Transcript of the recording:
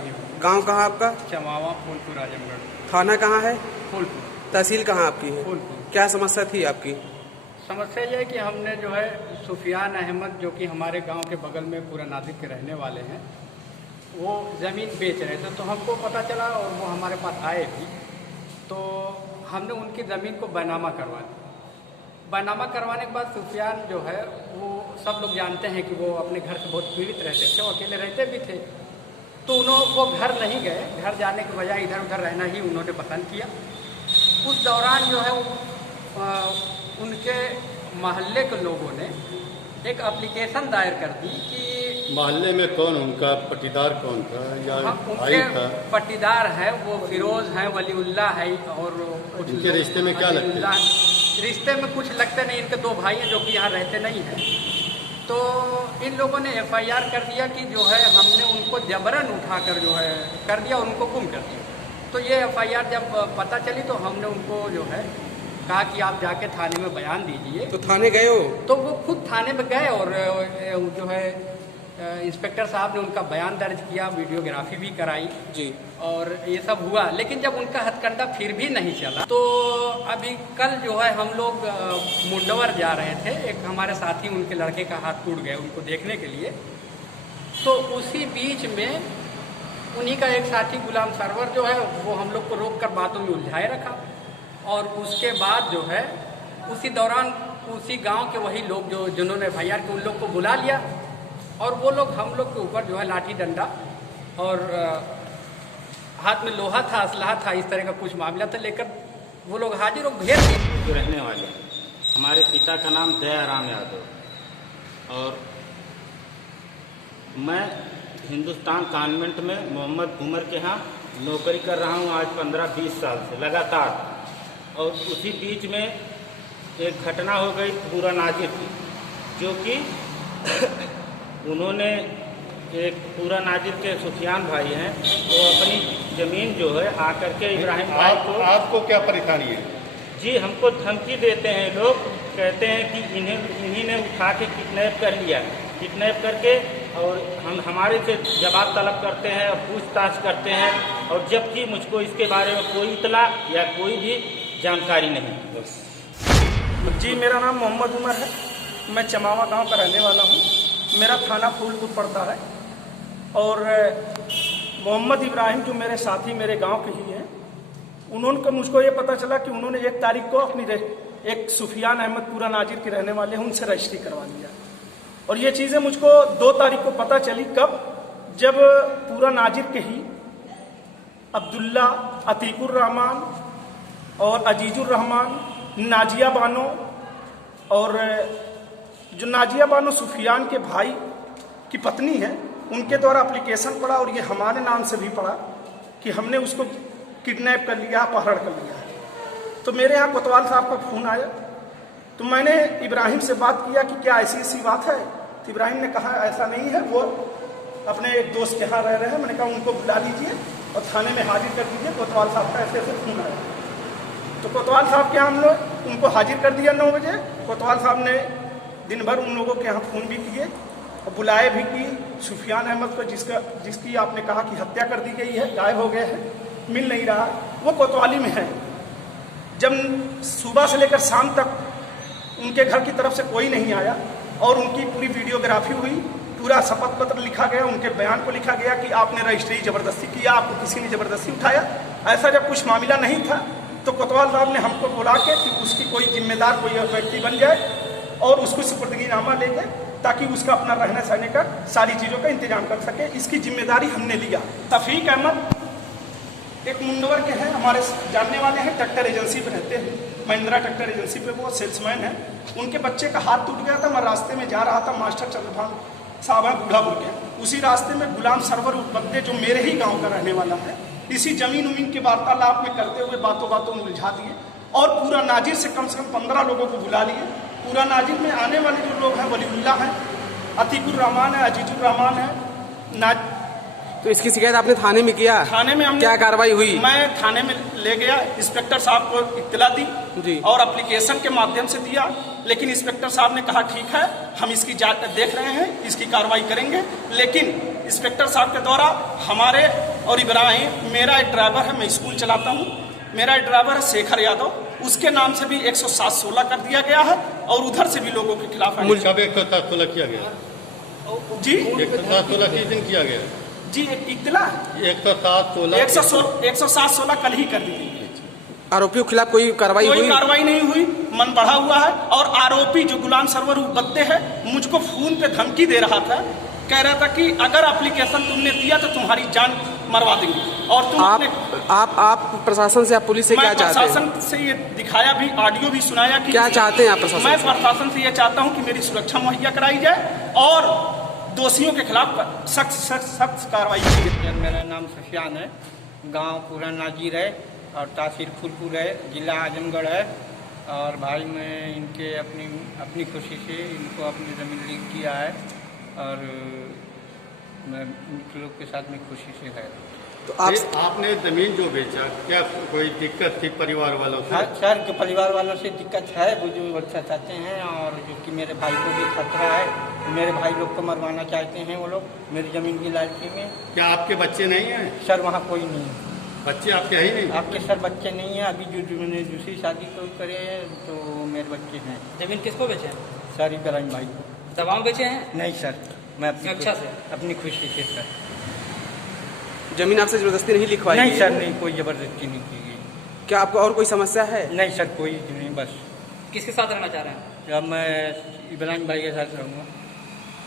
इब्राहिम। गांव कहाँ आपका? चमावा, फूलपुर, आजमगढ़। थाना कहाँ है? फूलपुर। तहसील कहाँ आपकी है? फूलपुर। क्या समस्या थी आपकी? समस्या यह है कि हमने जो है सुफियान अहमद, जो कि हमारे गांव के बगल में पूरा नादिर के रहने वाले हैं, वो ज़मीन बेच रहे थे। तो हमको पता चला और वो हमारे पास आए भी, तो हमने उनकी ज़मीन को बैनामा करवा दिया। बैनामा करवाने के बाद सुफियान जो है, वो सब लोग जानते हैं कि वो अपने घर से बहुत पीड़ित रहते थे, वो अकेले रहते भी थे। तो वो घर नहीं गए, घर जाने के बजाय इधर उधर रहना ही उन्होंने पसंद किया। उस दौरान जो है उनके मोहल्ले के लोगों ने एक एप्लीकेशन दायर कर दी कि मोहल्ले में कौन उनका पटीदार कौन था या भाई था? पटीदार है वो फिरोज हैं, वलीउल्लाह है, और इनके रिश्ते में क्या लगते हैं? रिश्ते में कुछ लगते नहीं। इनके दो भाई हैं जो कि यहाँ रहते नहीं हैं। तो इन लोगों ने FIR कर दिया कि जो है हमने उनको जबरन उठाकर जो है कर दिया, उनको गुम कर दिया। तो ये FIR जब पता चली तो हमने उनको जो है कहा कि आप जाके थाने में बयान दीजिए। तो थाने गए हो? तो वो खुद थाने में गए और जो है इंस्पेक्टर साहब ने उनका बयान दर्ज किया, वीडियोग्राफी भी कराई जी, और ये सब हुआ। लेकिन जब उनका हथकंडा फिर भी नहीं चला, तो अभी कल जो है हम लोग मुंडवर जा रहे थे। एक हमारे साथी, उनके लड़के का हाथ टूट गया, उनको देखने के लिए। तो उसी बीच में उन्हीं का एक साथी गुलाम सरवर जो है, वो हम लोग को रोक कर बातों में उलझाए रखा। और उसके बाद जो है उसी दौरान उसी गांव के वही लोग जिन्होंने FIR के, उन लोग को बुला लिया और वो लोग हम लोग के ऊपर जो है लाठी डंडा और हाथ में लोहा था, असलहा था, इस तरह का कुछ मामला था, लेकर वो लोग हाजिर और घेर दिए। जो रहने वाले हैं, हमारे पिता का नाम दयाराम यादव, और मैं हिंदुस्तान कॉन्वेंट में मोहम्मद उमर के यहाँ नौकरी कर रहा हूँ आज 15-20 साल से लगातार। और उसी बीच में एक घटना हो गई पूरा नाजिर की, जो कि उन्होंने एक पूरा नाजिर के सुफियान भाई हैं, वो अपनी ज़मीन जो है आकर के इब्राहिम भाई को। आपको क्या परेशानी है? जी, हमको धमकी देते हैं लोग, कहते हैं कि इन्हीं ने उठा के किडनैप कर लिया, किडनैप करके और हमारे से जवाब तलब करते हैं और पूछताछ करते हैं, और जबकि मुझको इसके बारे में कोई इतला या कोई भी जानकारी नहीं। जी, मेरा नाम मोहम्मद उमर है, मैं चमावा गांव का रहने वाला हूं। मेरा थाना फूलपुर पड़ता है। और मोहम्मद इब्राहिम जो मेरे साथी मेरे गांव के ही हैं, उन्होंने मुझको ये पता चला कि उन्होंने 1 तारीख को अपनी एक सुफियान अहमद पूरा नाजिर के रहने वाले हैं, उनसे रजिस्ट्री करवा लिया। और ये चीज़ें मुझको 2 तारीख को पता चली। कब? जब पूरा नाजिर के ही अब्दुल्ला, अतीकुर रहमान और अजीजुर रहमान, नाजिया बानो, और जो नाजिया बानो सुफियान के भाई की पत्नी है, उनके द्वारा एप्लीकेशन पड़ा और ये हमारे नाम से भी पड़ा कि हमने उसको किडनैप कर लिया, अपहरण कर लिया है। तो मेरे यहाँ कोतवाल साहब का फ़ोन आया, तो मैंने इब्राहिम से बात किया कि क्या ऐसी बात है? तो इब्राहिम ने कहा ऐसा नहीं है, वो अपने एक दोस्त के यहाँ रह रहे हैं। मैंने कहा उनको बुला लीजिए और थाने में हाजिर कर दीजिए, कोतवाल साहब का ऐसे फ़ोन आया। तो कोतवाल साहब के यहाँ हम लोग उनको हाजिर कर दिया 9 बजे। कोतवाल साहब ने दिन भर उन लोगों के यहाँ फ़ोन भी किए और बुलाए भी कि सुफियान अहमद को जिसकी आपने कहा कि हत्या कर दी गई है, गायब हो गए हैं, मिल नहीं रहा, वो कोतवाली में है। जब सुबह से लेकर शाम तक उनके घर की तरफ से कोई नहीं आया और उनकी पूरी वीडियोग्राफी हुई, पूरा शपथ पत्र लिखा गया, उनके बयान को लिखा गया कि आपने रजिस्ट्री ज़बरदस्ती किया, आपको किसी ने ज़बरदस्ती उठाया। ऐसा जब कुछ मामला नहीं था तो कोतवाल साहब ने हमको बुला के कि उसकी कोई जिम्मेदार कोई व्यक्ति बन जाए और उसको सुपुर्दगीनामा ले गए, ताकि उसका अपना रहने सहने का सारी चीज़ों का इंतजाम कर सके। इसकी जिम्मेदारी हमने लिया। तफीक अहमद एक मुंडवर के हैं, हमारे जानने वाले हैं, ट्रैक्टर एजेंसी पे रहते हैं, महिंद्रा ट्रैक्टर एजेंसी पे वो सेल्समैन है। उनके बच्चे का हाथ टूट गया था, मैं रास्ते में जा रहा था, मास्टर चंद्रभान साहब हैं बूढ़ापुर के, उसी रास्ते में गुलाम सरवर बंदे जो मेरे ही गाँव का रहने वाला है, इसी जमीन उमीन के वार्तालाप में करते हुए बातों बातों में उलझा दिए और पूरा नाजिर से कम 15 लोगों को बुला लिए। पूरा नाजिर में आने वाले जो लोग हैं, वलीउल्लाह हैं, अतीकुर रहमान है, अजीजुर रहमान है, तो इसकी शिकायत आपने थाने में किया? थाने में हमने, क्या कार्रवाई हुई? मैं थाने में ले गया, इंस्पेक्टर साहब को इत्तला दी जी। और एप्लीकेशन के माध्यम से दिया, लेकिन इंस्पेक्टर साहब ने कहा ठीक है, हम इसकी जांच देख रहे हैं, इसकी कार्रवाई करेंगे। लेकिन इंस्पेक्टर साहब के द्वारा हमारे और इब्राहिम, मेरा एक ड्राइवर है, मैं स्कूल चलाता हूँ, मेरा एक ड्राइवर है शेखर यादव, उसके नाम से भी 107-16 कर दिया गया है और उधर से भी लोगों के खिलाफ कब 107-16 किया गया? जी 107-16 किस दिन किया गया? जी एक इत्तला 107-16 कल ही कर दी गई। आरोपियों के खिलाफ कोई कार्रवाई कोई हुई? कार्रवाई नहीं हुई, मन बढ़ा हुआ है। और आरोपी जो गुलाम सरवर बत्ते है, मुझको फोन पे धमकी दे रहा था, कह रहा था कि अगर एप्लीकेशन तुमने दिया तो तुम्हारी जान मरवा देंगे। और तुम आप प्रशासन से, आप पुलिस से क्या चाहते हैं? प्रशासन से ये दिखाया भी, ऑडियो भी सुनाया कि क्या चाहते हैं आप प्रशासन मैं से? प्रशासन से ये चाहता हूँ कि मेरी सुरक्षा मुहैया कराई जाए और दोषियों के खिलाफ सख्त कार्रवाई की जाए। मेरा नाम सुफियान है, गांव पूरा नाजिर है और तहसील फूलपुर है, जिला आजमगढ़ है। और भाई मैं इनके अपनी खुशी से इनको अपनी ज़मीन लीज किया है और मैं उनके लोग के साथ में खुशी से है। तो आपने जमीन जो बेचा, क्या कोई दिक्कत थी परिवार वालों से? हाँ सर, के परिवार वालों से दिक्कत है, वो जो अच्छा चाहते हैं और जो कि मेरे भाई को भी खतरा है, मेरे भाई लोग को मरवाना चाहते हैं वो लोग मेरी ज़मीन की लालची में। क्या आपके बच्चे नहीं हैं? सर वहाँ कोई नहीं है। बच्चे आपके है ही नहीं? आपके सर बच्चे नहीं हैं, अभी जो मैंने दूसरी शादी तो करे हैं तो मेरे बच्चे हैं। जमीन किसको बेचे? सर इब्राहिम भाई को। दबाव बेचे हैं? नहीं सर, मैं सुरक्षा से? अपनी खुशी से सर। जमीन आपसे जबरदस्ती नहीं लिखवाई नहीं गई? सर, नहीं, कोई जबरदस्ती नहीं की गई। क्या आपको और कोई समस्या है? नहीं सर, कोई नहीं, बस किसके साथ रहना चाह रहे हैं? अब मैं इब्राहिम भाई के साथ रहूँगा।